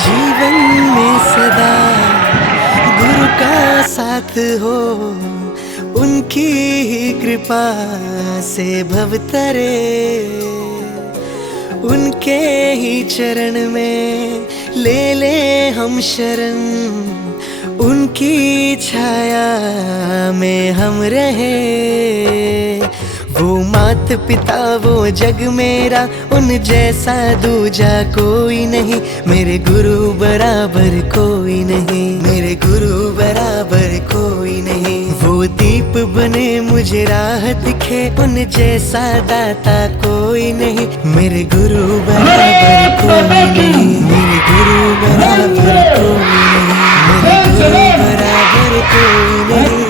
जीवन में सदा गुरु का साथ हो, उनकी ही कृपा से भव तरे, उनके ही चरण में ले ले हम शरण, उनकी छाया में हम रहे। वो मात पिता वो जग मेरा, उन जैसा दूजा कोई नहीं, मेरे गुरु बराबर कोई नहीं, मेरे गुरु बराबर कोई नहीं। वो दीप बने मुझे राह दिखे, उन जैसा दाता कोई नहीं, मेरे गुरु बराबर कोई नहीं, मेरे गुरु बराबर कोई नहीं, मेरे गुरु बराबर कोई नहीं।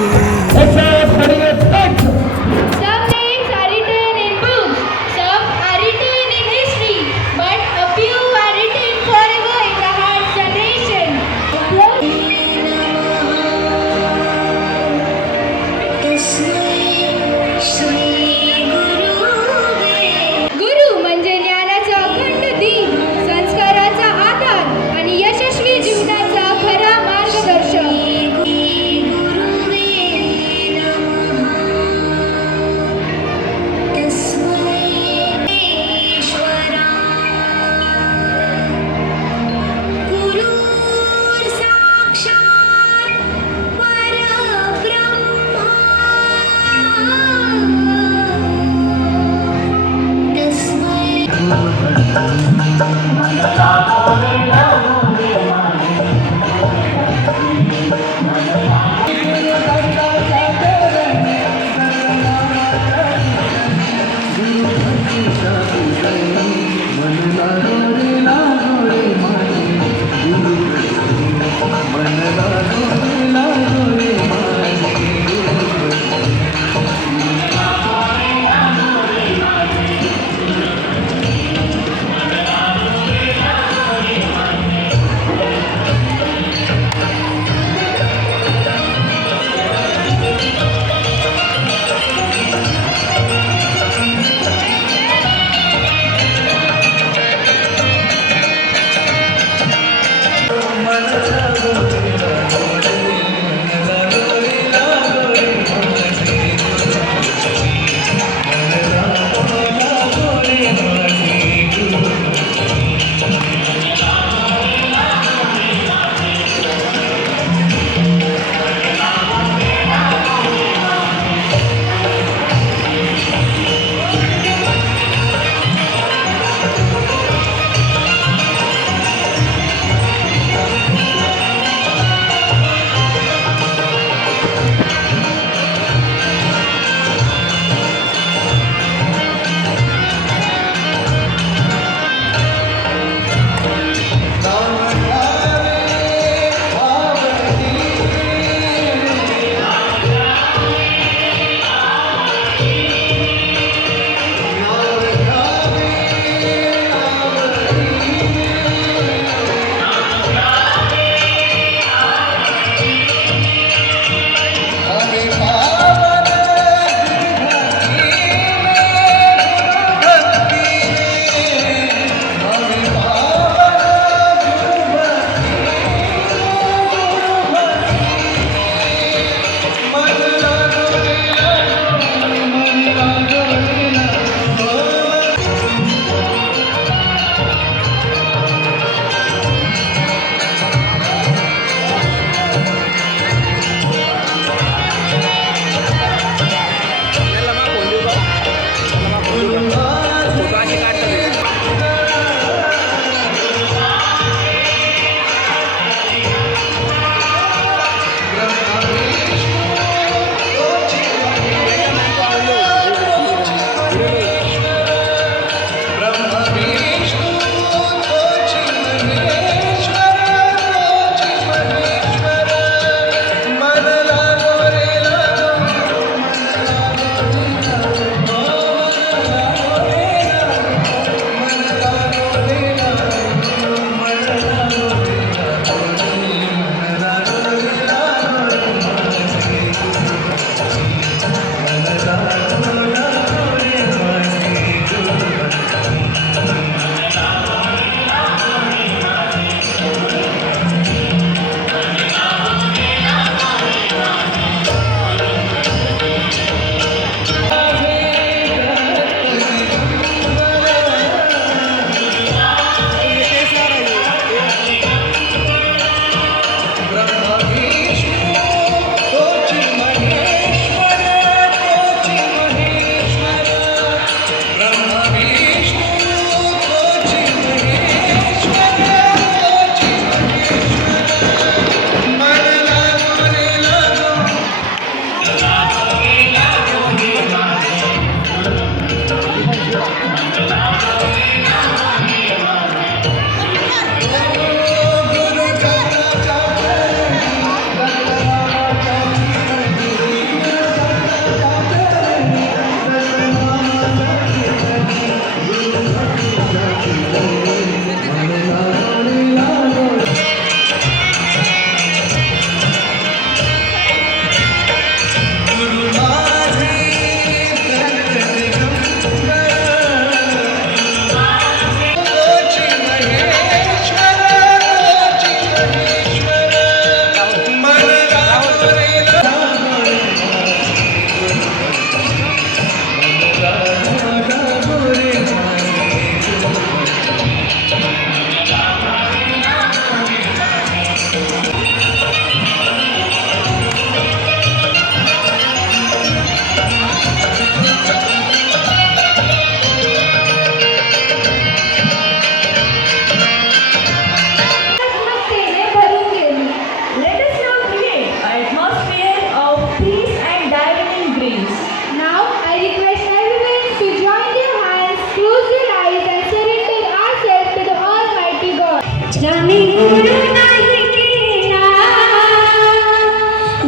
गुरु नाही केला,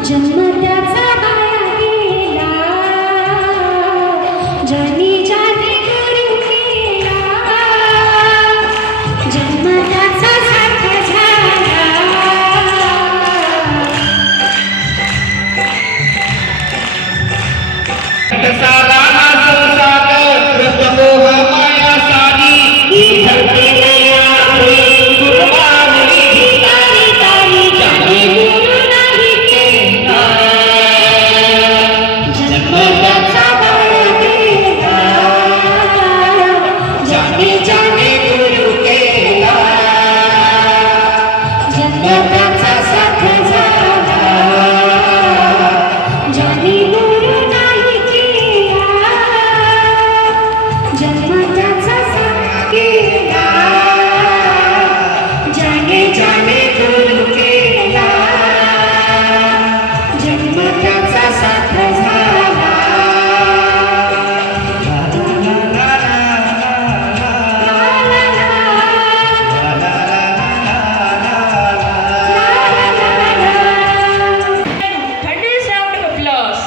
जन्म त्याचा वाया गेला. ज्याने ज्याने गुरु केला, जन्म त्याचा सार्थ झाला. सारा संसार प्रभु माया सारी धरती में आए कुर्बान की तारी तारी जाने गुरु नहीं केला, जन्म त्याचा वाया गेला. जाने जाने गुरु केला, जन्म त्याचा सार्थ झाला. ज्याने गुरु नाही केला, जन्म त्याचा सार्थ केला. जाने जाने गुरु केला, जन्म त्याचा सार्थ झाला. Thunderous round of applause.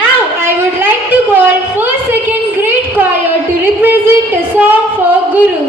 Now I would like to call first second grade choir to represent a song for Guru.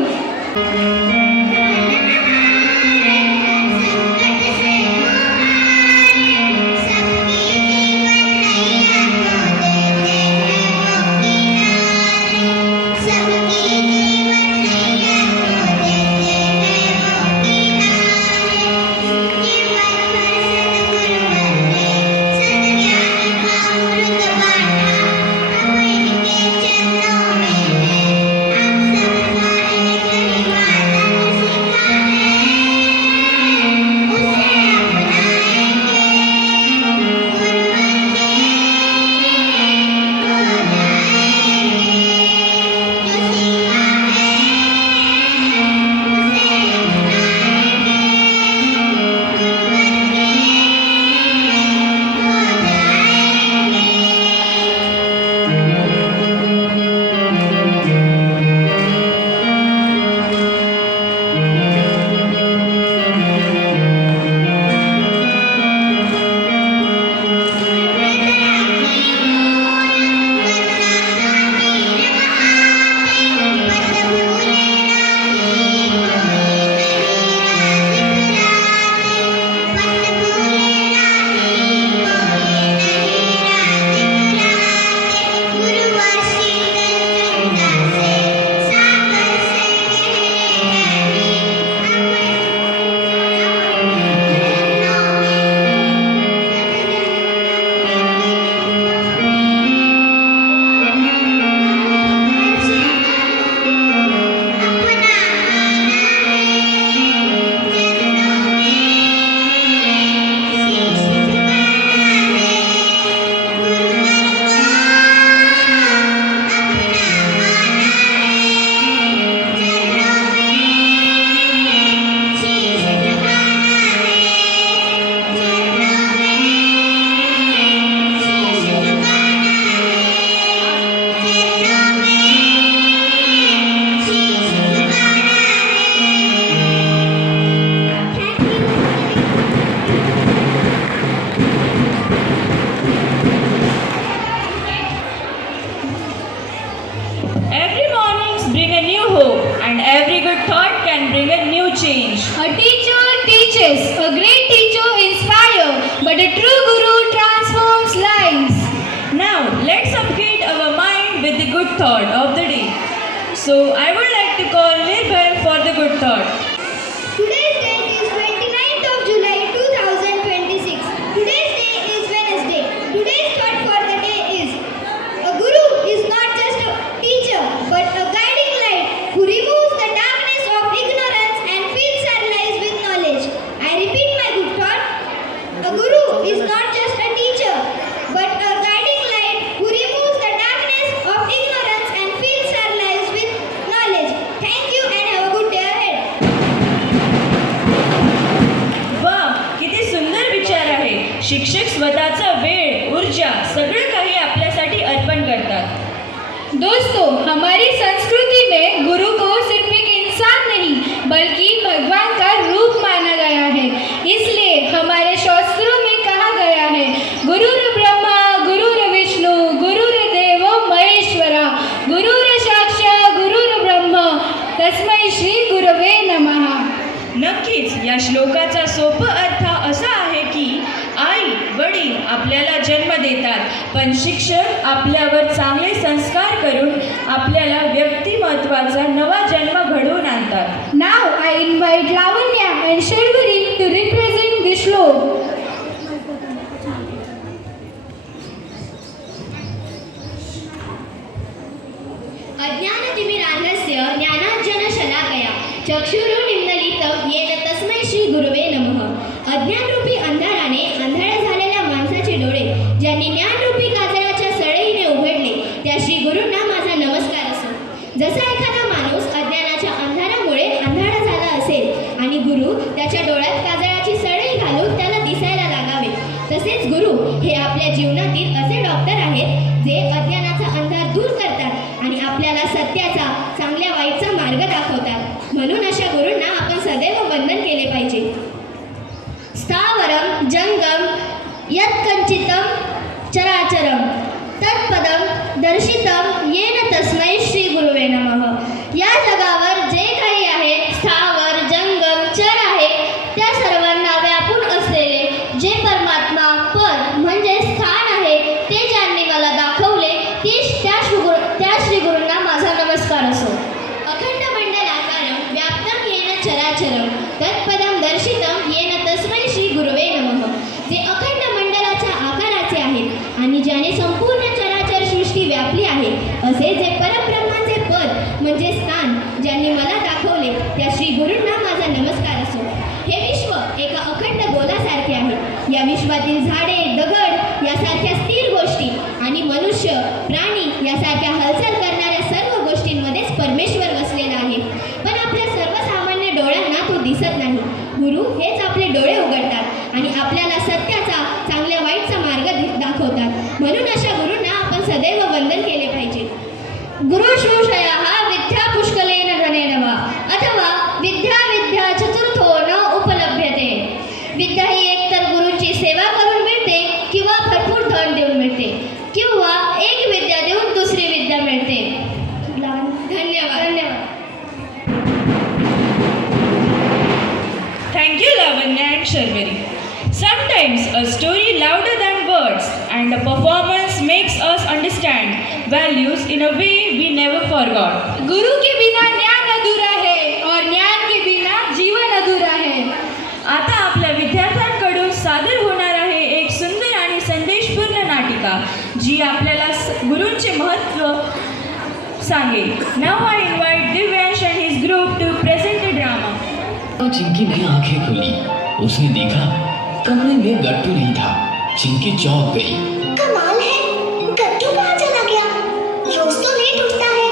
Every mornings bring a new hope, and every good thought can bring a new change. A teacher teaches, a great teacher inspires, but a true Guru transforms lives. Now, let's upgrade our mind with the good thought of the day. So, I would like to call Nirbhay for the good thought. Today's date is 29th of July 2026. Today's day is Wednesday. Today's thought for the day is, a Guru is not just a teacher but a guiding light who removes the darkness of ignorance and fills our lives with knowledge. I repeat my good thought. A Guru is not just a teacher but a guiding light who removes the darkness of ignorance and fills our lives with knowledge. Thank you and have a good day ahead. दोस्तों, हमारी संस्कृति में गुरु को सिर्फ एक इंसान नहीं बल्कि भगवान का रूप माना गया है। इसलिए हमारे शास्त्रों में कहा गया है, गुरुर् ब्रह्मा गुरुर् विष्णु गुरुर्देवो महेश्वरा गुरुर् साक्षात् गुरुर् ब्रह्म तस्मै श्री गुरवे नमः। नक्कीच या श्लोकाचा सोपा अर्थ असा आहे की आई वडील आपल्याला जन्म देतात, पण शिक्षक आपल्यावर चांगले संस्कार करून आपल्याला व्यक्तिमत्वाचा नवा जन्म घडवून आणतात. Now I invite Lavanya and Sharvari to represent the shlok. अज्ञानतिमिरान्धस्य ज्ञानाञ्जनशलाकया चक्षुरुन्मीलितं येन तस्मै श्री गुरवे नमः। अज्ञानरूपी अंधाराने अंधाऱ्या झालेल्या माणसाचे डोळे ज्यांनी ज्ञानरूपी काजळाच्या सळईने उघडले, त्या श्री गुरूंना माझा नमस्कार असो. जसा एखादा माणूस अज्ञानाच्या अंधारामुळे अंधारा झाला असेल आणि गुरु त्याच्या डोळ्यात काजळाची सळई घालून त्याला दिसायला लागावे, तसेच गुरु हे आपल्या जीवनातील असे डॉक्टर आहेत जे अज्ञानाचा अंधार दूर करतात आणि आपल्याला सत्याचा चांगल्या वाईटचा मार्ग दाखवतात. म्हणून अशा गुरूंना आपण सदैव वंदन केले पाहिजे. स्थावरम जंगम यत्कंचितम चराचरम तत्पदम दर्शितम येन तस्मै श्री गुरुवे नमः. या जगावर जे काही आहे, स्थावर जंगम चर आहे, त्या सर्वांना व्यापून असलेले जे परमात्मा पद म्हणजे स्थान आहे, ते ज्यांनी मला दाखवले त्या श्री गुरूंना माझा नमस्कार असो. अखंड मंडलाकारं व्याप्तं येन चराचरं तत्पदं दर्शितं येन तस्मै श्री गुरुवे नमः. जे अखंड मंडलाच्या आकाराचे आहेत आणि ज्याने संपूर्ण चराचर सृष्टी व्यापली आहे, असे जे परब्रह्माचे पद म्हणजे स्थान ज्यांनी मला दाखवले, त्या श्री गुरूंना माझा नमस्कार असो. हे विश्व एका अखंड गोलासारखे आहे. या विश्वातील झाडे दगड यासारख्या स्थिर गोष्टी आणि मनुष्य प्राणी यासारख्या हालचाल करणाऱ्या सर्व गोष्टींमध्येच परमेश्वर वसलेला आहे. पण आपल्या सर्वसामान्य डोळ्यांना तो दिसत नाही. गुरु हेच आपले डोळे उघडतात आणि आपल्याला सत्याचा चांगल्या वाईटचा मार्ग दाखवतात. म्हणून अशा गुरूंना आपण सदैव वंदन केले पाहिजे. गुरु श्रूषयाः विद्या पुष्कलेन धनेन वा अथवा विद्या चतुर्थो न उपलभ्यते. विद्या ही एकतर गुरूंची सेवा करून मिळते किंवा भरपूर धन देऊन मिळते किंवा एक विद्या देऊन दुसरी विद्या मिळते. धन्यवाद. Thank you, Lavanya and Sharvari. Sometimes a story louder than words and a performance makes us understand values in a way we never forgot. गुरु के बिना ज्ञान अधूरा है और ज्ञान के बिना जीवन अधूरा है. आता आपल्या विद्यार्थ्यांकडून सादर होणार आहे एक सुंदर आणि संदेशपूर्ण नाटिका जी आपल्याला गुरूंचे महत्त्व सांगेल. Now I invite Divyansh and his group to present the drama. Chinki ने आंखें खोली. उसने देखा कमरे में गट्टू नहीं था. चिंकी चौंक गई. कमाल है, गट्टू कहाँ चला गया? रोज तो लेट उठता है.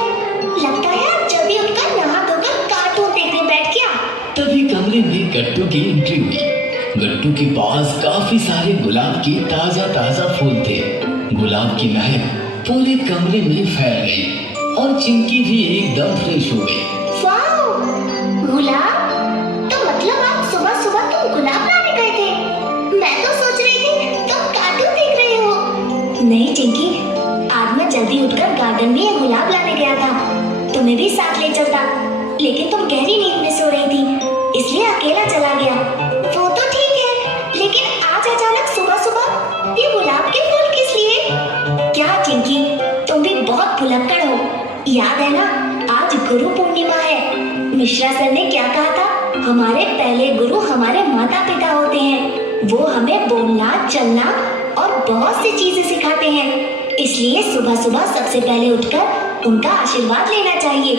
लगता है आज जल्दी उठकर नहा धोकर कार्टून देखने बैठ गया. तभी कमरे में गट्टू की एंट्री हुई. गट्टू के पास काफी सारे गुलाब के ताजा ताजा फूल थे. गुलाब की महक पूरे कमरे में फैल गई और चिंकी भी एकदम फ्रेश हो गई. वाओ, गुलाब? तो मतलब आप सुबह सुबह तुम गुलाब लाने गए थे? मैं तो सोच रही थी तुम कार्टून देख रहे हो. नहीं चिंकी, आज मैं जल्दी उठकर गार्डन में गुलाब लाने गया था. तुम्हें भी साथ ले चलता, लेकिन तुम गहरी नींद में सो रही थी, इसलिए अकेला चला गया. वो तो ठीक है, लेकिन आज अचानक सुबह सुबह ये गुलाब के फूल किस लिए? क्या चिंकी, तुम भी बहुत भुलक्कड़ हो. याद है ना, आज गुरु पूर्णिमा है. मिश्रा सर ने क्या कहा था? हमारे पहले गुरु हमारे माता पिता होते हैं. वो हमें बोलना, चलना और बहुत सी चीजें सिखाते हैं. इसलिए सुबह सुबह सबसे पहले उठकर उनका आशीर्वाद लेना चाहिए.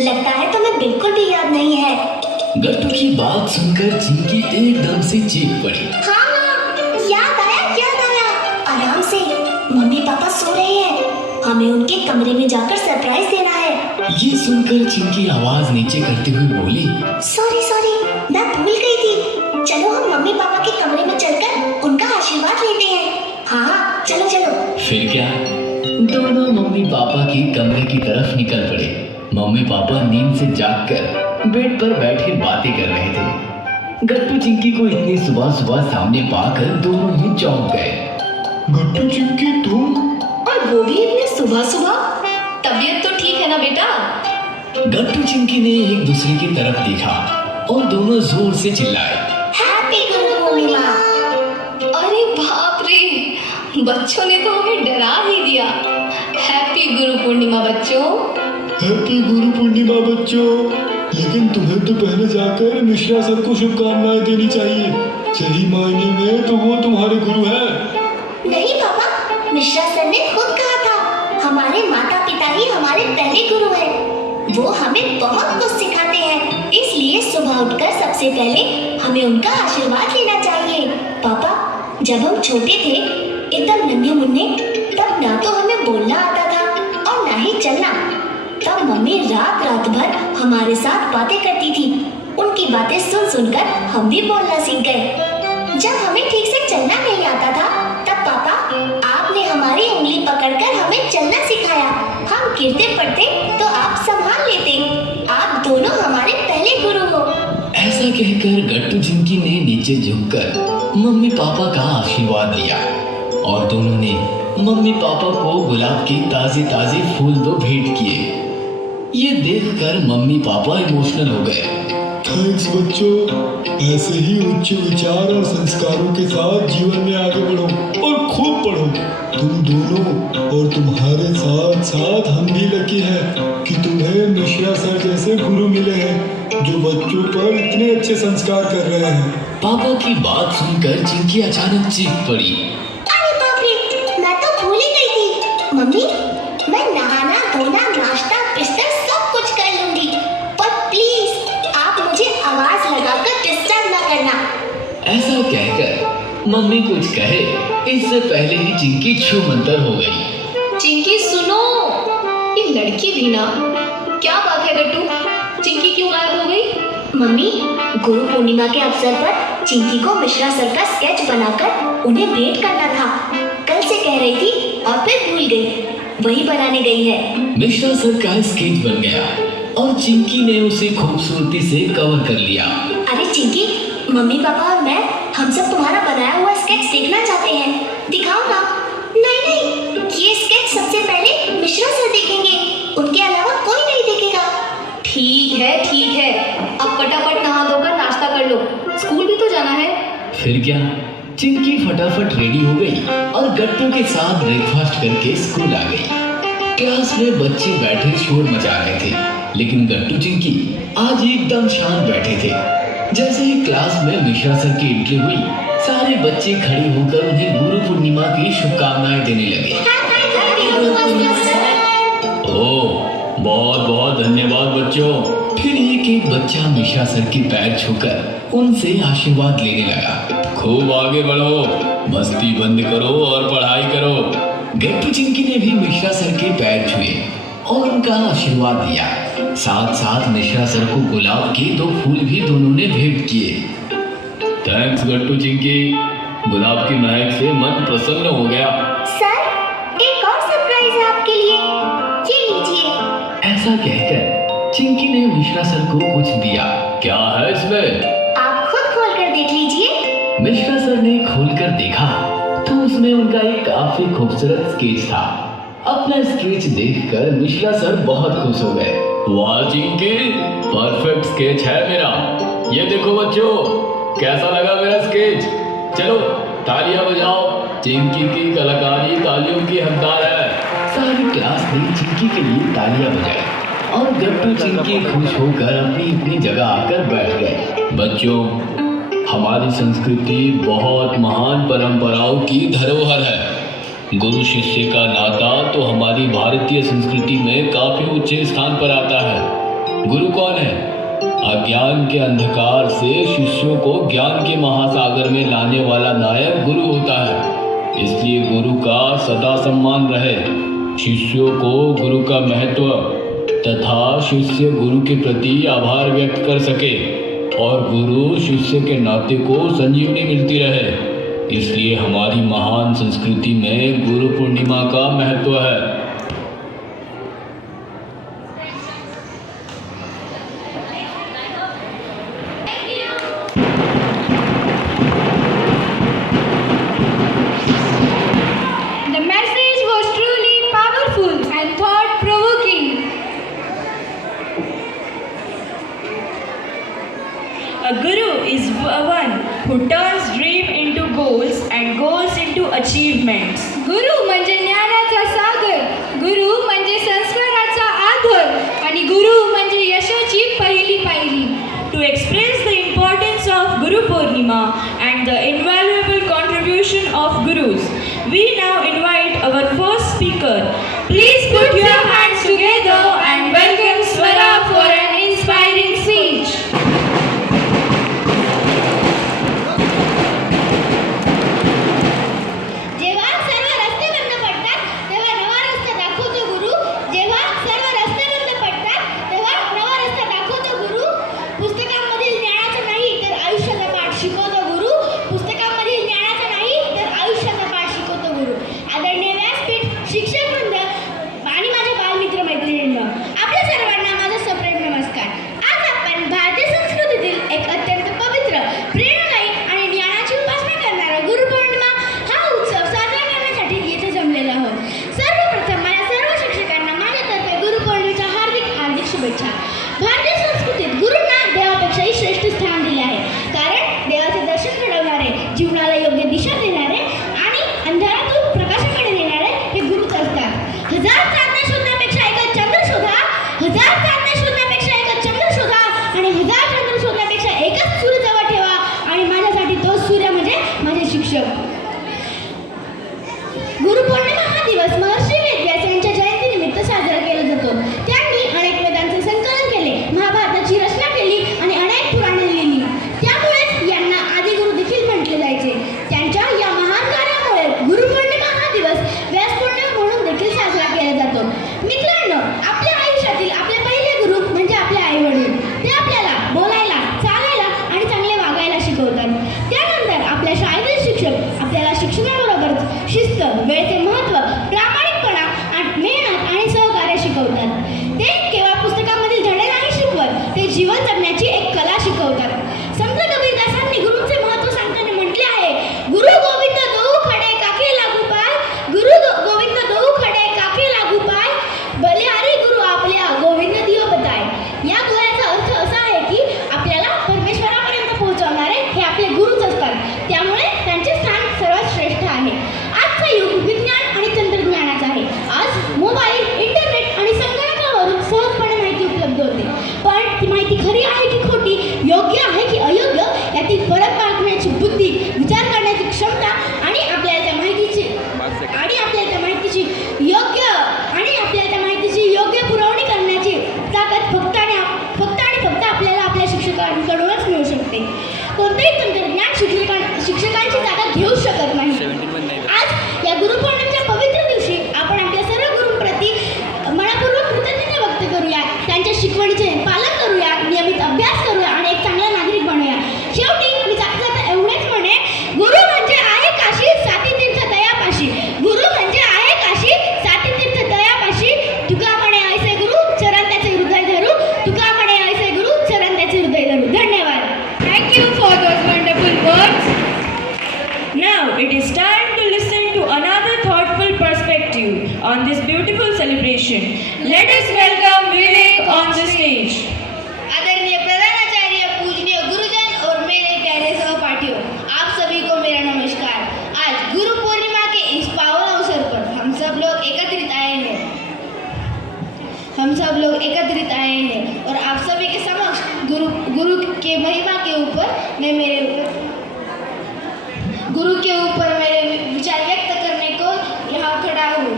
लगता है तुम्हें बिल्कुल भी याद नहीं है. गट्टू की बात सुनकर चिंकी एकदम से चीख पड़ी. हाँ, याद आया. आराम से, मम्मी पापा सो रहे हैं. हमें उनके कमरे में जाकर सरप्राइज देना है. ये सुनकर चिंकी आवाज नीचे करते हुए बोली, सॉरी, मैं भूल गई थी. चलो हम मम्मी पापा के कमरे में चलकर उनका आशीर्वाद लेते हैं. हाँ, चलो. फिर क्या? दोनों मम्मी पापा के कमरे की तरफ निकल पड़े। मम्मी पापा नींद से जागकर बेड पर बैठे बातें कर रहे थे। गट्टू चिंकी को इतनी सुबह सुबह सामने पाकर दोनों ही चौंक गए। गट्टू चिंकी तुम? और वो भी इतने सुबह सुबह? तबीयत तो ठीक है ना बेटा? गट्टू चिंकी ने एक दूसरे की तरफ देखा और दोनों जोर से चिल्लाए, हैप्पी गुरु पूर्णिमा। अरे बाप रे, बच्चों ने तो हमें डरा ही दिया। हैप्पी गुरु पूर्णिमा बच्चों। हैप्पी गुरु पूर्णिमा बच्चों। लेकिन तुम्हें तो पहले जाकर मिश्रा सर को शुभकामनाएं देनी चाहिए। सही मायने में तो वो तुम्हारे गुरु हैं। नहीं पापा, मिश्रा सर ने खुद कहा था हमारे माता पिता ही हमारे पहले गुरु हैं। वो हमें बहुत कुछ सिखाते हैं, इसलिए सुबह उठकर सबसे पहले हमें उनका आशीर्वाद लेना चाहिए। पापा, जब हम छोटे थे, एकदम नन्हे मुन्ने, तब ना तो हमें बोलना आता था और ना ही चलना। तब मम्मी रात रात भर हमारे साथ बातें करती थी। उनकी बातें सुन सुनकर हम भी बोलना सीख गए। जब हमें ठीक से चलना नहीं आता था, तब पापा आपने हमारी उंगली पकड़कर हमें चलना सिखाया। हम गिरते पड़ते तो आप संभाल लेते। आप दोनों हमारे पहले गुरु हो। ऐसा कहकर गट्टू चिंकी ने नीचे झुककर मम्मी पापा का आशीर्वाद लिया और दोनों ने मम्मी पापा को गुलाब के ताजे ताजे फूल दो भेंट किए। ये देखकर मम्मी पापा इमोशनल हो गए। थैंक्स बच्चों, ऐसे ही उच्च विचार और संस्कारों के साथ जीवन में आगे बढ़ो और खूब पढ़ो। तुम दोनों और तुम्हारे साथ साथ हम भी लकी हैं कि तुम्हें मिश्रा सर जैसे गुरु मिले हैं जो बच्चों पर इतने अच्छे संस्कार कर रहे हैं। पापा की बात सुनकर चिंकी अचानक चीख पड़ी। अरे बाप रे, मैं तो भूल ही गई थी। मम्मी, मैं नहाना धोना नाश्ता बिस्तर सब कुछ कर लूंगी, पर प्लीज आप मुझे आवाज लगाकर डिस्टर्ब ना करना। ऐसा कहकर मम्मी कुछ कहे इससे पहले ही चिंकी छूमंतर हो गई। चिंकी सुनो, ये लड़की भी ना। क्या बात है गट्टू, चिंकी क्यों गायब हो गई? मम्मी, गुरु पूर्णिमा के अवसर पर चिंकी को मिश्रा सर का स्केच बनाकर उन्हें भेंट करना था। कल से कह रही थी और फिर भूल गई। वही बनाने गई है। मिश्रा सर का स्केच बन गया और चिंकी ने उसे खूबसूरती से कवर कर लिया। अरे चिंकी, मम्मी पापा और मैं हम सब तुम्हारा बनाया हुआ स्केच देखना चाहते हैं। दिखाओ ना। नहीं नहीं, ये स्केच सबसे पहले मिश्रा सर देखेंगे, उनके अलावा कोई नहीं देखेगा। ठीक है, अब फटाफट नहा धोकर नाश्ता कर लो, स्कूल भी तो जाना है। फिर क्या, चिंकी फटाफट रेडी हो गई और गट्टू के साथ ब्रेकफास्ट करके स्कूल आ गई। क्लास में बच्चे बैठे शोर मचा रहे थे, लेकिन गट्टू चिंकी आज एकदम शांत बैठे थे। जैसे ही क्लास में मिश्रा सर की एंट्री हुई, सारे बच्चे खड़े होकर उन्हें गुरु पूर्णिमा की शुभकामनाएं देने लगे। ओह, बहुत बहुत धन्यवाद बच्चों। फिर एक बच्चा मिश्रा सर के पैर छूकर उनसे आशीर्वाद लेने लगा। खूब आगे बढ़ो, मस्ती बंद करो और पढ़ाई करो। गट्टू चिंकी ने भी मिश्रा सर के पैर छुए और उनका आशीर्वाद लिया। साथ साथ मिश्रा सर को गुलाब के 2 फूल भी दोनों ने भेंट किए। थैंक्स गट्टू चिंकी, गुलाब की महक से मन प्रसन्न हो गया। सर, एक और सरप्राइज है आपके लिए, ये लीजिए। ऐसा कहकर चिंकी ने मिश्रा सर को कुछ दिया। क्या है इसमें? आप खुद खोल कर देख लीजिए। मिश्रा सर ने खोलकर देखा तो उसमें उनका एक काफी खूबसूरत स्केच था। अपना स्केच देखकर मिश्रा सर बहुत खुश हो गए। वाह चिंकी, परफेक्ट स्केच है मेरा। ये देखो बच्चों, कैसा लगा मेरा स्केच? चलो तालियां बजाओ, चिंकी की कलाकारी तालियों की हकदार है। सारी क्लास ने चिंकी के लिए तालियां बजाई और गट्टू चिंकी खुश होकर अपनी अपनी जगह आकर बैठ गए। बच्चों, हमारी संस्कृति बहुत महान परंपराओं की धरोहर है। गुरु शिष्य का नाता तो हमारी भारतीय संस्कृति में काफी ऊंचे स्थान पर आता है। गुरु कौन है? अज्ञान के अंधकार से शिष्यों को ज्ञान के महासागर में लाने वाला नायक गुरु होता है। इसलिए गुरु का सदा सम्मान रहे। शिष्यों को गुरु का महत्व तथा शिष्य गुरु के प्रति आभार व्यक्त कर सके और गुरु शिष्य के नाते को संजीवनी मिलती रहे। इसलिए हमारी महान संस्कृति में गुरु पूर्णिमा का महत्व है। one who turns dream into goals and goals into achievements. गुरु म्हणजे ज्ञानाचा सागर, गुरु म्हणजे संस्काराचा आधार आणि गुरु म्हणजे यशाची पहिली पायरी. To express the importance of Guru Purnima and the invaluable contribution of Gurus, we now invite our first speaker. Please put your hands together and welcome Swara for an inspiring speech. जेव्हा सर्व रस्ते बंद पडतात तेव्हा नवा रस्ता दाखवतो गुरु. जेव्हा सर्व रस्ते बंद पडतात तेव्हा नवा रस्ता दाखवतो गुरु. पुस्तकांमधील ज्ञानाचा नाही तर आयुष्याचा पाठ शिकवतो गुरु. पुस्तकांमधील ज्ञानाचा नाही तर आयुष्याचा पाठ शिकवतो गुरु. आदरणीय व्यासपीठ, शिक्षक वृंद आणि माझ्या बालमित्र मैत्रिणींनो, आपल्या सर्वांना माझा सप्रेम नमस्कार. आज आपण भारतीय संस्कृतीतील एक अत्यंत पवित्र, प्रेरणादायी आणि ज्ञानाची उपासना करणारा गुरुपौर्णिमा हा उत्सव साजरा करण्यासाठी येथे जमलेलो आहोत. सर्वप्रथम मला सर्व शिक्षकांना माझ्यातर्फे गुरुपौर्णिमेच्या हार्दिक हार्दिक शुभेच्छा. भारतीय संस्कृतीत गुरूंना देवापेक्षाही श्रेष्ठ स्थान दिले आहे. कारण देवाचे दर्शन घडवणारे, जीवनाला योग्य दिशा देणारे आणि अंधारातून प्रकाशाकडे नेणारे हे गुरुच असतात. हजार चांदण्या शोधण्यापेक्षा एकच चंद्र शोधा, हजार चांदण्या शोधण्यापेक्षा एकच चंद्र शोधा आणि हजार चंद्र शोधण्यापेक्षा एकच सूर्य जवळ ठेवा आणि माझ्यासाठी तोच सूर्य म्हणजे माझे शिक्षक. गुरुपौर्णिमा हा दिवस महर्षी वेदव्यास यांच्या जयंतीनिमित्त साजरा केला जातो. त्यांनी अनेक वेदांचे संकलन केले, महाभारताची रचना केली आणि अनेक पुराणे लिहिली. त्यामुळेच यांना आदिगुरु देखील म्हटले जायचे. त्यांच्या या महान कार्यामुळे गुरुपौर्णिमा हा दिवस व्यासपौर्णिमा म्हणून देखील साजरा केला जातो. मित्रांनो, आपल्या आयुष्यातील आपले पहिले गुरु म्हणजे आपले आई वडील. ते आपल्याला बोलायला, चालायला आणि चांगले वागायला शिकवतात. त्यानंतर आपल्या शाळेतील शिक्षक आपल्याला शिक्षणाबरोबरच शिस्त, वेळेचे महत्त्व, प्रामाणिकपणा, मेहनत आणि सहकार्य शिकवतात. ते केवळ पुस्तकामधील धडे नाही शिकवत, ते जीवन जगण्याची एक कला शिकवतात. संत कबीरदासांनी गुरूंचे महत्त्व सांगताना म्हटले आहे, गुरु गोविंद दो खडे काके लागू पाय, गुरु गोविंद दो खडे काके लागू पाय, बलिहारी गुरु आपल्या गोविंद दियो बताय. या दोह्याचा अर्थ असा आहे की आपल्याला परमेश्वरापर्यंत पोहोचवणारे हे आपले गुरुच असतात. त्यामुळे त्यांचे स्थान सर्वात श्रेष्ठ आहे. आजचा युग विज्ञान आणि तंत्रज्ञानाचा आहे. आज मोबाईल, इंटरनेट आणि संगणकावरून सहजपणे माहिती उपलब्ध होते. पण ती माहिती खरी आहे की खोटी, योग्य आहे की अयोग्य, यातील फरक पाळण्याची बुद्धी, विचार करण्याची क्षमता आणि आपल्याला त्या माहितीची योग्य पुरवणी करण्याची ताकद फक्त आपल्याला आपल्या शिक्षकांकडूनच मिळू शकते. कोणतेही तंत्रज्ञान शिक्षकांची जागा घेऊ शकत नाही. आज या गुरुपौर्णिमेच्या पवित्र दिवशी आपण आपल्या सर्व गुरूंप्रती मनपूर्वक कृतज्ञता व्यक्त करूया. त्यांच्या शिकवणीचे पालन करूया, नियमित अभ्यास करूया आणि एक चांगला नागरिक बनूया. शेवटी मी जाता एवढेच म्हणे, गुरु म्हणजे आहे काशी, साती तीर्थ दयापाशी. गुरु म्हणजे आहे काशी, साती तीर्थ दयापाशी. तुका म्हणे ऐसे गुरु, चरण त्याचे हृदय धरू. तुका म्हणे ऐसे गुरु, चरण त्याचे हृदय धरू. धन्यवाद. Thank you for those wonderful words. Now it is time to listen to another thoughtful perspective on this beautiful celebration. Let us welcome Vivek on the stage. आदरणीय प्रधानाचार्य, पूजनीय गुरुजन और मेरे प्यारे सहपाठियों, आप सभी को मेरा नमस्कार. आज गुरु पूर्णिमा के इस पावन अवसर पर हम सब लोग एकत्रित आए हैं और आप सभी के समक्ष गुरु के महिमा के ऊपर मेरे विचार व्यक्त करने को यहाँ खड़ा हूँ.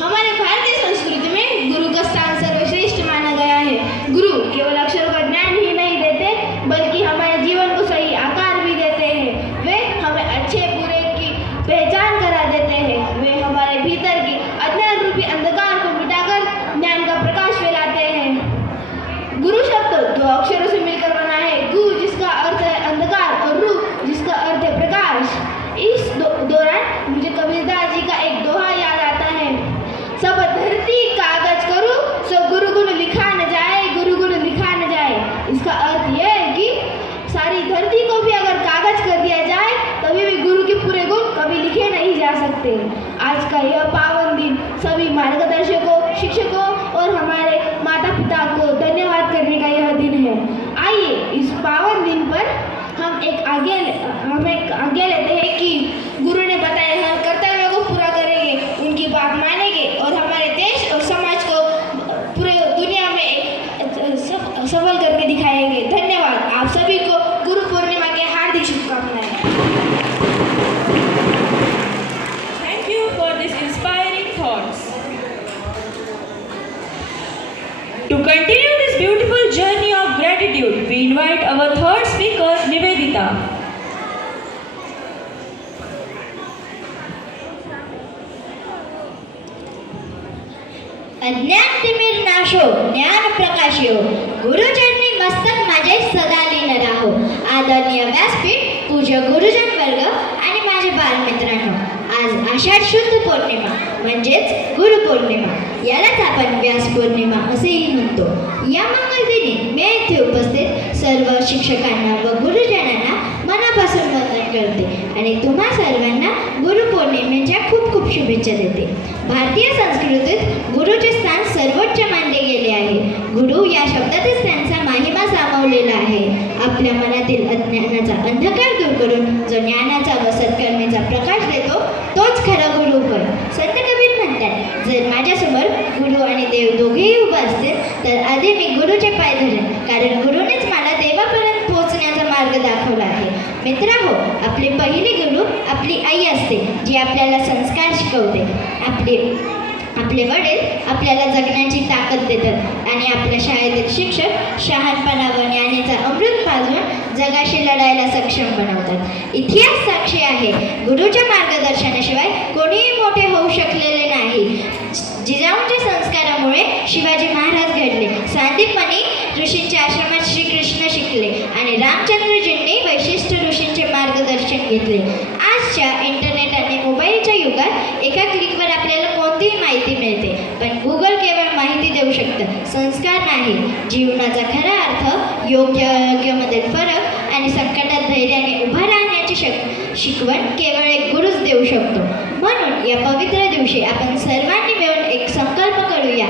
हमारे भारतीय संस्कृति में गुरु का स्थान सर्वश्रेष्ठ माना गया है. गुरु केवल अक्षरों का ज्ञान ही नहीं देते, बल्कि हमारे जीवन को सही आकार भी देते हैं. वे हमें अच्छे बुरे की पहचान करा देते हैं. वे हमारे भीतर की अज्ञान रूपी अंधकार को मिटाकर ज्ञान का प्रकाश फैलाते हैं. गुरु शब्द दो अक्षरों से मिलकर बना है. गु जिसका अर्थ है अंधकार और रु जिसका अर्थ है प्रकाश. इस दो हमें आज्ञा लेते हैं कि गुरु ने बताए हर कर्तव्य को पूरा करेंगे, उनकी बात मानेंगे और हमारे देश और समाज को पूरे दुनिया में सफल करके दिखाएंगे। धन्यवाद। आप सभी को गुरु पूर्णिमा के हार्दिक शुभकामनाएं। Thank you for this inspiring thoughts. To continue this beautiful journey of gratitude, we invite our third speaker, Nivedita. अज्ञान तिमिर नाशो ज्ञान प्रकाशो गुरुचरणी मस्तक माझे सदा लीन राहो। आदरणीय व्यासपीठ, पूज्य गुरुजन वर्ग आणि माझे बालमित्रांनो, आज आषाढ शुद्ध पौर्णिमा म्हणजेच गुरुपौर्णिमा, यालाच आपण व्यास पौर्णिमा असेही म्हणतो। या मंगलदिनी मी येथे उपस्थित सर्व शिक्षकांना व गुरुजनांना मनापासून वंदन करते आणि तुम्हा सर्वांना गुरुपौर्णिमेच्या खूप खूप शुभेच्छा देते। भारतीय संस्कृतीत गुरुचे स्थान सर्वोच्च मानले गेले आहे। गुरु या शब्दातच त्यांचा महिमा सामावलेला आहे। आपल्या मनातील अज्ञानाचा अंधकार दूर करून जो ज्ञानाचा व सत्कर्मेचा प्रकाश देतो तोच खरा गुरु होय। संत कबीर म्हणतात, जर माझ्यासमोर गुरु आणि देव दोघेही उभे असतील तर आधी मी गुरुचे पाय धरेन, कारण गुरुनेच मला देवापर्यंत पोहोचण्याचा मार्ग दाखवला आहे। मित्रांनो, आपली पहिली गुरु आपली आई असते, जी आपल्याला संस्कार शिकवते। आपले वडील आपल्याला जगण्याची ताकद देतात आणि आपल्या शाळेतील शिक्षक शहाणपणा व ज्ञानाचा अमृत पाजून जगाशी लढायला सक्षम बनवतात। इतिहास साक्षी आहे, गुरुच्या मार्गदर्शनाशिवाय कोणीही मोठे होऊ शकलेले नाही। जिजाऊंच्या संस्कारामुळे शिवाजी महाराज घडले, सांदीपनी ऋषींच्या आश्रमात श्रीकृष्ण शिकले आणि रामचंद्रजींनी वैशिष्ठ ऋषींचे मार्गदर्शन घेतले। आजच्या इंटरनेट आणि मोबाईलच्या युगात एका क्लिकवर आपल्याला कोणतीही माहिती मिळते, पण गुगल केवळ माहिती देऊ शकतं, संस्कार नाही। जीवनाचा खरा अर्थ, योग्य फरक आणि संकटात धैर्याने उभा राहण्याची शिकवण केवळ एक गुरुच देऊ शकतो। म्हणून या पवित्र दिवशी आपण सर्वांनी मिळून एक संकल्प करूया,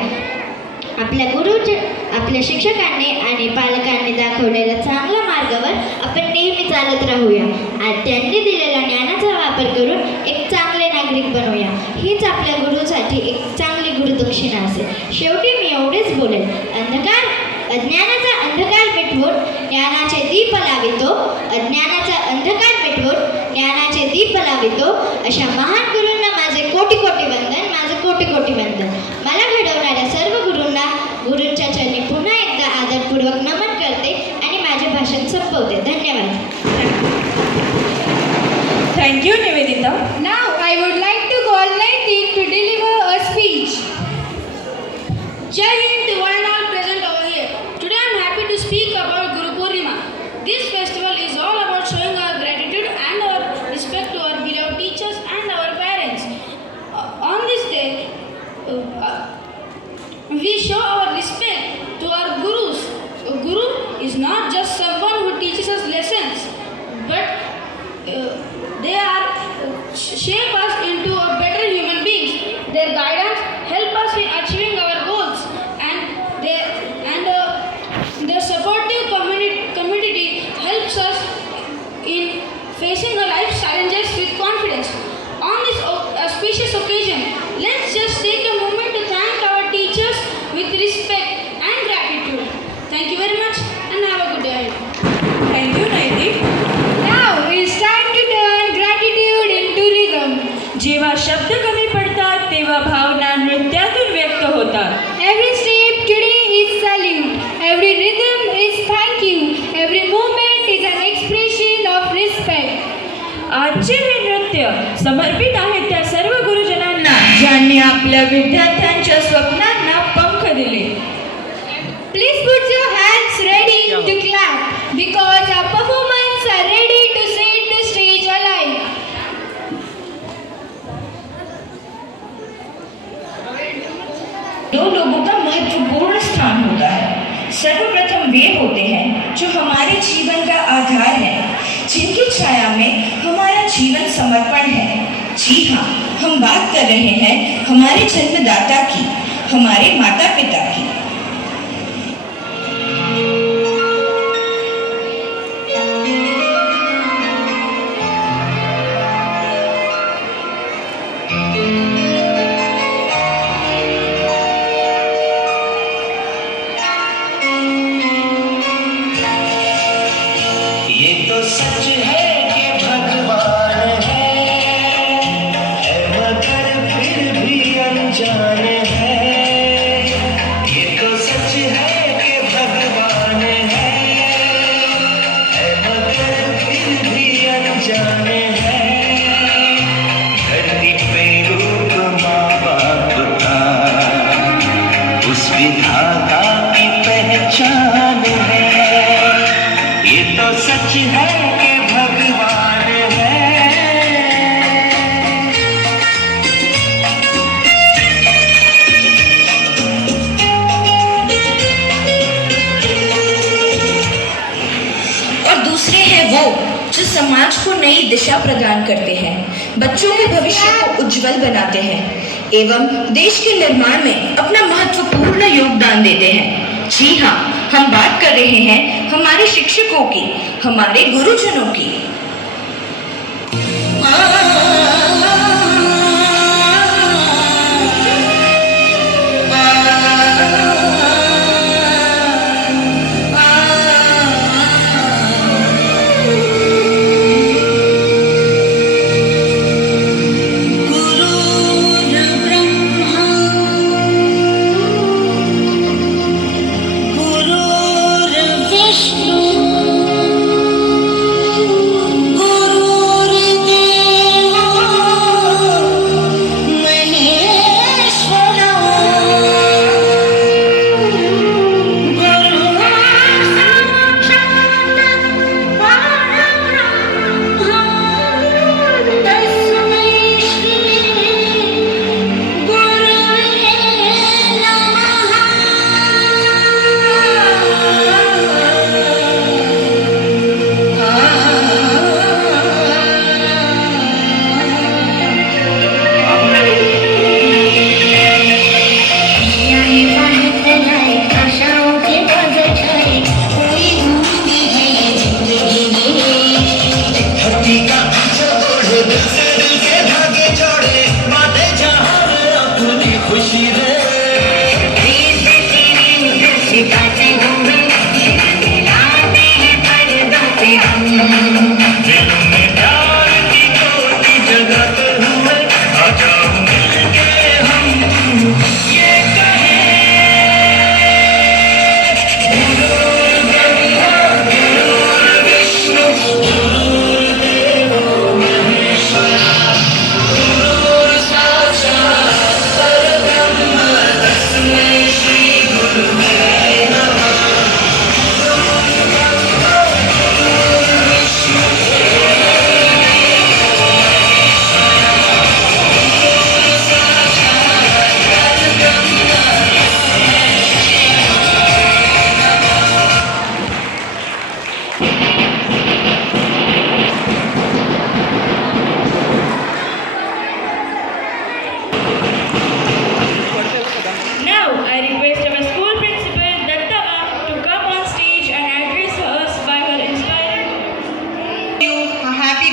आपल्या शिक्षकांनी आणि पालकांनी दाखवलेल्या चांगल्या मार्गावर आपण नेहमी चालत राहूया। आज त्यांनी दिलेल्या ज्ञानाचा वापर करून एक चांगले नागरिक बनवूया। हीच आपल्या गुरुसाठी एक चांगली गुरुदक्षिणा असेल। शेवटी मी एवढेच बोलेन, अज्ञानाचा अंधकार मिटवून ज्ञानाचे दीप लावितो, अज्ञानाचा अंधकार मिटवून ज्ञानाचे दीप लावितो, अशा महान गुरूंना माझे कोटी कोटी वंदन, माझे कोटी कोटी वंदन। मला घडवणाऱ्या सर्व गुरूंच्या चरणी पुन्हा एकदा आदरपूर्वक नमन करते आणि माझे भाषण संपवते। धन्यवाद। Thank you, Nivedita. Now I would like to call Naitik to deliver a speech. Jai Hind to one and all present over here. Today I am happy to speak about Guru Purnima. This festival is all about showing our gratitude and our respect to our beloved teachers and our parents. On this day, we show our respect to our gurus. A guru is not just someone who teaches us lessons, but they are shape us into a better human beings. Their guidance help us in achieving our goals, and their supportive community helps us in facing our life's challenges with confidence. On this auspicious occasion, let's just take a moment to thank our teachers with respect and gratitude. Thank you very much and have a good day. Thank you, Naitik. Now it's time to turn gratitude into rhythm. जेव्हा शब्द कमी पडतात तेव्हा भावना नृत्यातून व्यक्त होतात। Every step today is salute. Every rhythm is thank you. Every movement is an expression of respect. आजचे हे नृत्य समर्पित आहे त्या सर्व गुरुजनांना ज्यांनी आपल्या विद्यार्थ्यांच्या स्वप्नांना पंख दिले। Please put your hands ready to clap because our performers are ready to set the stage alive. दो लोगों का महत्वपूर्ण स्थान होता है। सर्वप्रथम वे होते हैं जो हमारे जीवन का आधार है, जिनकी छाया में हमारा जीवन समर्पण है। जी हाँ, हम बात कर रहे हैं हमारे जन्मदाता की, हमारे माता पिता की। सच है कि भगवान है मगर फिर भी अनजान है। ये तो सच है कि भगवान है मगर फिर भी अनजान है। धरती पे रूप माँ बाप का उस विधाता की पहचान है। ये तो सच है कि भगवान है। और दूसरे हैं वो जो समाज को नई दिशा प्रदान करते हैं, बच्चों के भविष्य को उज्जवल बनाते हैं एवं देश के निर्माण में अपना महत्वपूर्ण योगदान देते हैं। जी हाँ, हम बात कर रहे हैं हमारे शिक्षकों की, हमारे गुरुजनों की।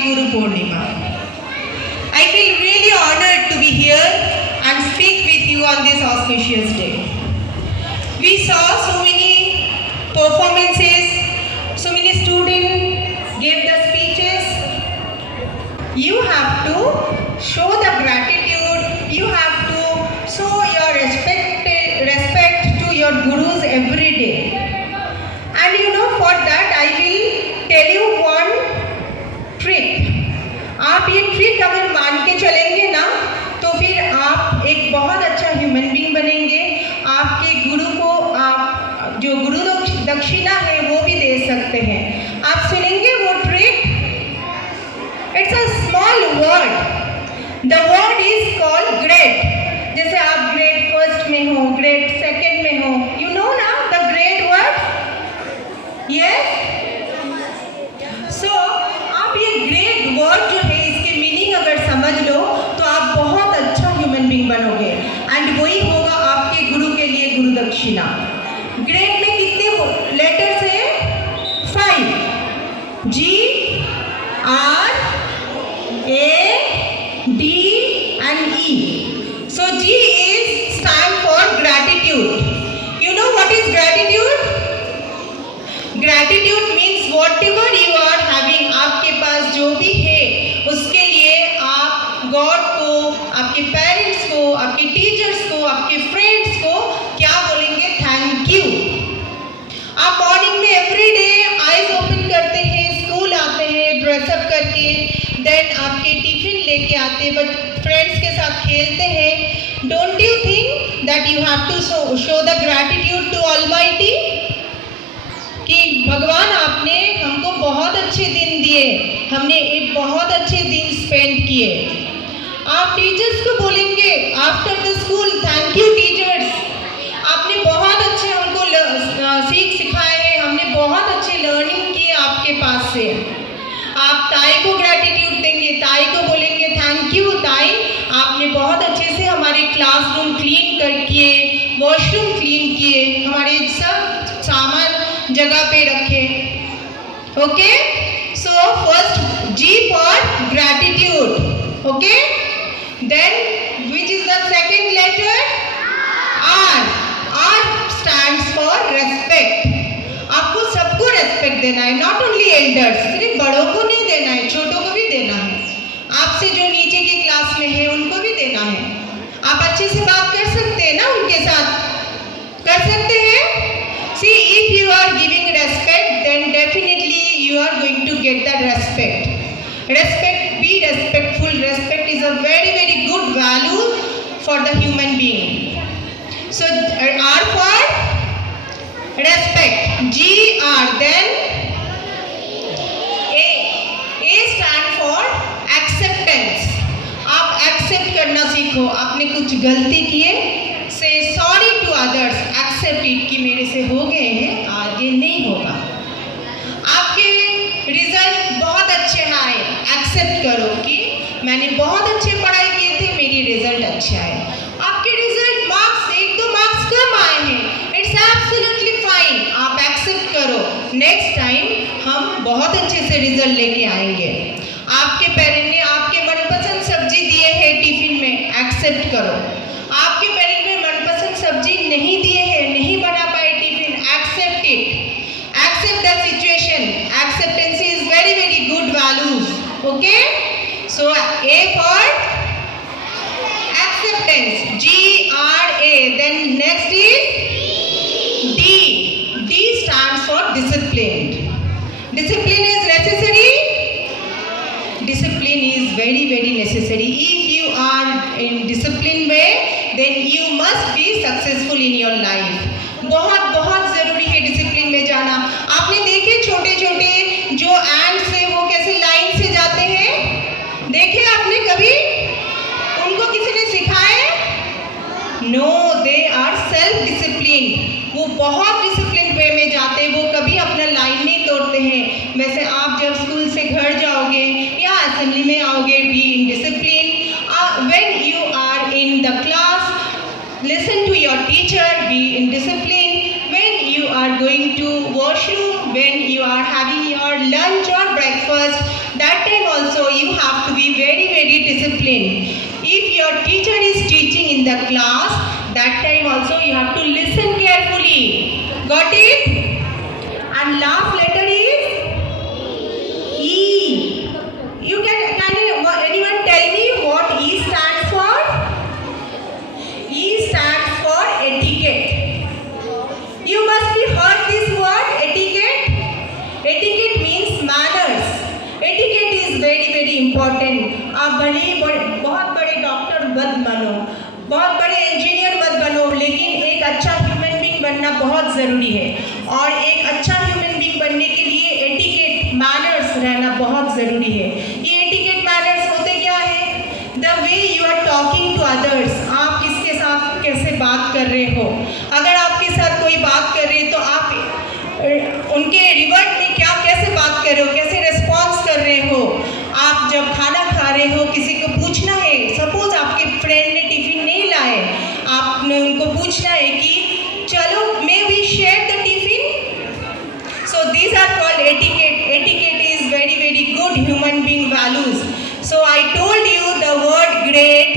Guru Purnima. I feel really honored to be here and speak with you on this auspicious day. We saw so many performances, so many students gave the speeches. You have to show the gratitude, you have to show your respect to your gurus every day. And you know, for that I will tell you one trick. आप ये trick अगर मान के चलेंगे ना तो फिर आप एक बहुत अच्छा ह्यूमन बीइंग बनेंगे। आपके गुरु को आप जो गुरु दक्षिणा है वो भी दे सकते हैं। आप सुनेंगे वो trick. It's a small word, the word is called grade. जैसे आप ग्रेड फर्स्ट में हो, ग्रेड सेकंड में हो, यू नो ना द ग्रेड वर्ड। यस, सो ये ग्रेट वर्ड जो है इसके मीनिंग अगर समझ लो तो आप बहुत अच्छा ह्यूमन बीइंग बनोगे एंड वही होगा आपके गुरु के लिए गुरु दक्षिणा। ग्रेट में कितने लेटर्स हैं? 5, G, R, A, D and E. So G is stand for gratitude. You know what is gratitude? Gratitude means whatever you are having लेके आते, बट फ्रेंड्स के साथ खेलते हैं, don't you think that you have to show the gratitude to almighty कि भगवान आपने हमको बहुत अच्छे दिन दिए, हमने एक बहुत अच्छे दिन स्पेंड किए। आप टीचर्स को बोलेंगे after the school, thank you teachers, आपने बहुत अच्छे हमको सीख सिखाए हैं, हमने बहुत अच्छे लर्निंग किए आपके पास से। आप ताई को ग्रैटिट्यूड देंगे, ताई को बोलेंगे थैंक यू ताई, आपने बहुत अच्छे से हमारे क्लासरूम क्लीन कर किए, वॉशरूम क्लीन किए, हमारे सब सामान जगह पे रखे। Okay, so first G for gratitude. Okay, then which is the second letter? R. R stands for respect. आपको सबको रेस्पेक्ट देना है, नॉट ओनली एल्डर्स, सिर्फ बड़ों को नहीं देना है, छोटों को भी देना है, आपसे जो नीचे की क्लास में है उनको भी देना है। आप अच्छे से बात कर सकते हैं ना उनके साथ, कर सकते हैं? See, if you are giving respect then definitely you are going to get the respect. Respect, be respectful, respect is a very very good value for the human being. So are for respect, G R, then A stand for acceptance। आप accept करना सीखो, आपने कुछ गलती किए, say sorry to others, accept it कि मेरे से हो गए हैं, आगे नहीं होगा। आपके रिजल्ट बहुत अच्छे आए, accept करो कि मैंने बहुत अच्छे पढ़ाई किए थे, मेरी रिजल्ट अच्छे आए। आपके रिजल्ट मार्क्स 1-2 मार्क्स कम आए हैं, इट्स एब्सोल्युटली फाइन, आप एक्सेप्ट करो, नेक्स्ट टाइम हम बहुत अच्छे से रिजल्ट लेके आएंगे। आपके पेरेंट ने आपके मनपसंद सब्जी दिए है टिफिन में, एक्सेप्ट करो। आपके पेरेंट ने मनपसंद सब्जी नहीं दिए है, नहीं बना पाए tiffin, accept it, accept the situation. Acceptance is very very good values. Okay, so A for acceptance, G R A, then next is D. D stands for disciplined. Discipline is necessary. Discipline is very very necessary. If you are in disciplined way, then you must be successful in your life. बहुत बहुत ज़रूरी है discipline में जाना। आपने देखे छोटे छोटे जो एंड्स है वो कैसे लाइन से जाते हैं, देखे आपने कभी? उनको किसी ने सिखाए? No, they are self discipline, वो बहुत डिसिप्लिन वे में जाते हैं, वो कभी अपना लाइन नहीं तोड़ते हैं। वैसे आप जब स्कूल से घर जाओगे या असेंबली में आओगे, be in discipline. When you are in the class, listen to your teacher, be in discipline. When you are going to washroom, when you are having your lunch और breakfast, that time also you have to be very very disciplined. If your teacher is teaching in the class, that time also you have to listen carefully. Got it? And last letter is E. You can anyone tell me what E stands for? E stands for etiquette. You must be heard this word, etiquette. Etiquette means manners. Etiquette is very very important. आप बहुत बड़े doctor मत बनो, बहुत बड़े engineer मत बनो, लेकिन एक अच्छा ह्यूमन बीइंग बनना बहुत ज़रूरी है। और एक अच्छा ह्यूमन बीइंग बनने के लिए एटिकेट, मैनर्स रहना बहुत ज़रूरी है। ये एटिकेट मैनर्स होते क्या है? The way you are talking to others, आप किसके साथ कैसे बात कर रहे हो। अगर आपके साथ कोई बात कर रही है तो आप उनके रिवर्ट में क्या कैसे बात कर रहे हो, कैसे रिस्पॉन्स कर रहे हो। आप जब खाना खा रहे हो, किसी को पूछना है, सपोज आपके फ्रेंड ने टिफिन नहीं लाए, आपने उनको पूछना है कि चलो may we share the tiffin. So these are called etiquette. Etiquette is very very good human being values. So I told you the word great,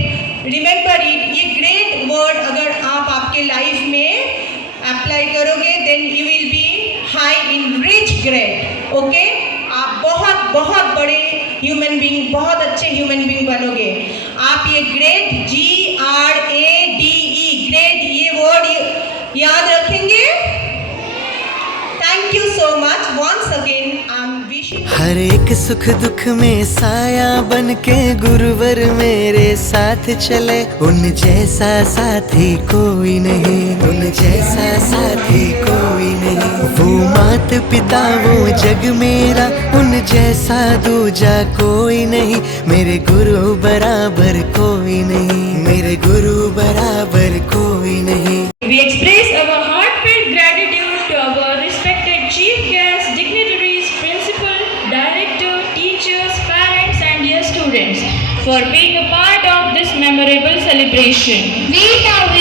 remember it. ये ग्रेट वर्ड अगर आप आपके लाइफ में अप्लाई करोगे, then you will be high in rich grade. Okay, आप बहुत बहुत बड़े ह्यूमन बीइंग, बहुत अच्छे ह्यूमन बीइंग बनोगे। आप ये ग्रेट, GRADE, ग्रेट, ये वर्ड याद रखेंगे। Thank you so much. Once again I am wish हर एक सुख दुख में साया बन के गुरुवर मेरे साथ चले। उन जैसा साथी कोई नहीं, उन जैसा साथी कोई नहीं। वो मात पिता वो जग मेरा, उन जैसा दूजा कोई नहीं। मेरे गुरु बराबर कोई नहीं, मेरे गुरु बराबर कोई नहीं। We express our heartfelt gratitude to our respected chief guests, dignitaries, principal, director, teachers, parents and dear students for being a part of this memorable celebration. We have